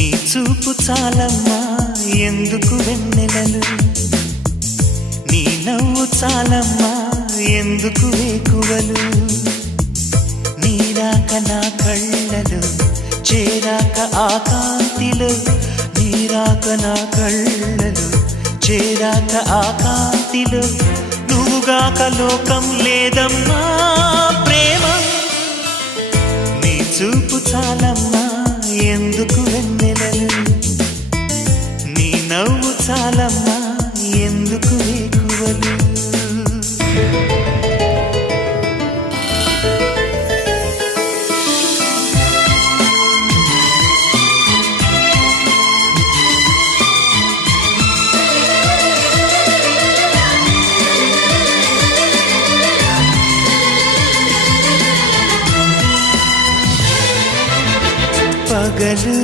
నీ చూపు చాలమ్మా ఎందుకు వెన్నెలలు, నీ నవ్వు చాలమ్మా ఎందుకు వేకువలు, నీరాక నా కళ్ళలు చేరాక ఆకాంతిలో, నీరాక నా కళ్ళలు చేరాక ఆకాంతిలో, నువ్వుగాక లోకం లేదమ్మా ప్రేమ. నీ చూపు చాలమ్మా ఎందుకు వెన్నెలలు, నీ నవ్వు చాలమ్మా ఎందుకు వేకువలు. పగలు